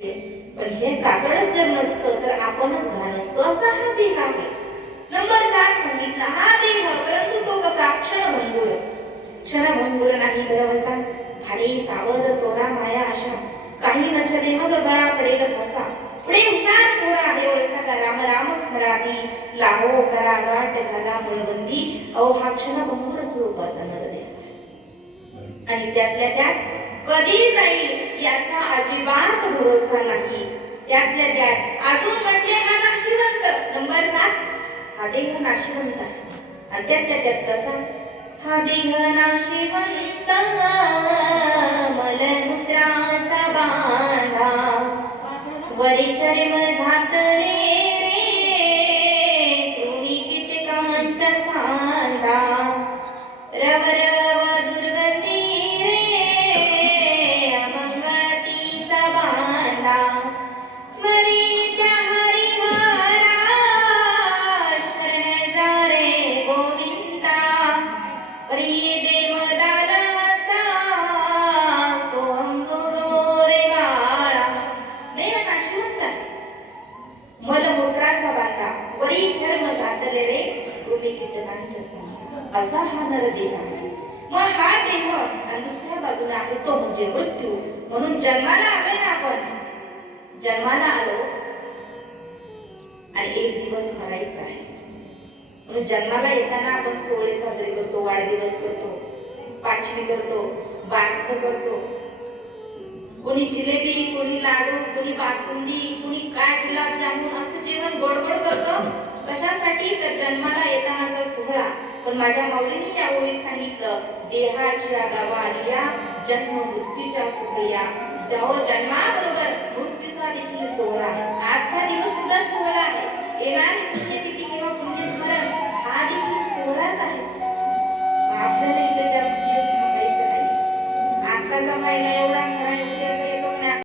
पण हे कातडच जर नसतं तर आपणच घाण असतो असा हा देह आहे. नंबर चार सांगितला हा देह परंतु तो कसा क्षणभंगुर. क्षणभंगुर नाही भरवसा भारी सावध तोडा माया आशा. काही न चले मग गळा पडेल फसा पुढे हुशार थोडा का राम राम लाहो करा गाठ घाला मुळबंदी. अहो हा क्षणभंगुर स्वरूपाचा नरदेह आणि त्यातल्या त्यात कधी जाईल याचा अजिबात त्यातल्या त्यात अजून म्हटले हा नाशिवंत. नंबर सात. हा देह नाशिवंत आहे. आणि त्यातल्या त्यात कसा? हा देह नाशिवंत. मलमूत्राचा बांधा. वरी चरम घातले रे. कृमी कीटकांचा सांधा. रव बांधा जन्म घातले रे कृमी कीटकांचा असा हा नरदेह आहे मग हा देह आणि दुसऱ्या बाजूला आहे तो म्हणजे मृत्यू म्हणून जन्माला आलोय ना आपण जन्माला आलो आणि एक दिवस मरायचा आहे म्हणून जन्माला येताना आपण सोहळे साजरे करतो वाढदिवस करतो पाचवी करतो बारस करतो कोणी जिलेबी कोणी लाड गोडगोड करतो. कशासाठी? तर जन्माला येतानाचा सोहळा. पण माझ्या माऊलीने या ओळीत सांगितलं देहाच्या गावा या जन्म मृत्यूच्या सोहळ्या जन्माबरोबर मृत्यूचा देखील सोहळा